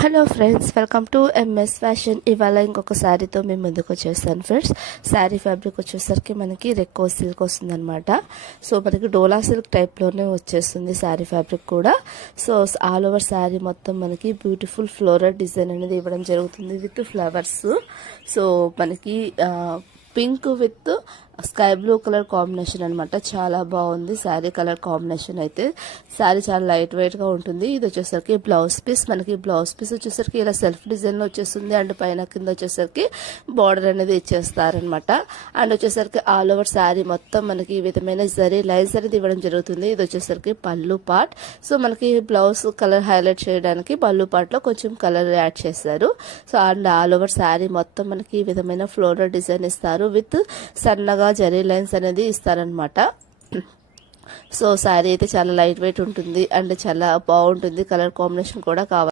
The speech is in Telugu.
Hello friends, welcome to MS fashion. ఇవాళ ఇంకొక శారీతో మేము ముందుకు వచ్చేస్తాను ఫ్రెండ్స్. శారీ ఫ్యాబ్రిక్ వచ్చేసరికి మనకి రెక్కో సిల్క్ వస్తుందన్నమాట. సో మనకి డోలా సిల్క్ టైప్లోనే వచ్చేస్తుంది శారీ ఫ్యాబ్రిక్ కూడా. సో ఆల్ ఓవర్ శారీ మొత్తం మనకి బ్యూటిఫుల్ ఫ్లోరల్ డిజైన్ అనేది ఇవ్వడం జరుగుతుంది విత్ ఫ్లవర్స్. సో మనకి pink with sky blue colour combination అనమాట. చాలా బాగుంది శారీ కలర్ కాంబినేషన్ అయితే. శారీ చాలా లైట్ వెయిట్ గా ఉంటుంది. ఇది వచ్చేసరికి బ్లౌజ్ పీస్. మనకి బ్లౌజ్ పీస్ వచ్చేసరికి ఇలా సెల్ఫ్ డిజైన్ లో వచ్చేస్తుంది. అండ్ పైన కింద వచ్చేసరికి బార్డర్ అనేది ఇచ్చేస్తారనమాట. అండ్ వచ్చేసరికి ఆల్ ఓవర్ శారీ మొత్తం మనకి ఈ విధమైన జరీ లైన్స్ అనేది ఇవ్వడం జరుగుతుంది. ఇది వచ్చేసరికి పళ్ళు పార్ట్. సో మనకి బ్లౌజ్ కలర్ హైలైట్ చేయడానికి పళ్ళు పార్ట్ లో కొంచెం కలర్ యాడ్ చేశారు. So and all over sari మొత్తం మనకి ఈ విధమైన ఫ్లోరల్ డిజైన్ ఇస్తారు విత్ సన్నగా జరీ లైన్స్ అనేది ఇస్తారనమాట. సో శారీ అయితే చాలా లైట్ వెయిట్ ఉంటుంది అండ్ చాలా బాగుంటుంది. కలర్ కాంబినేషన్ కూడా కావాలి.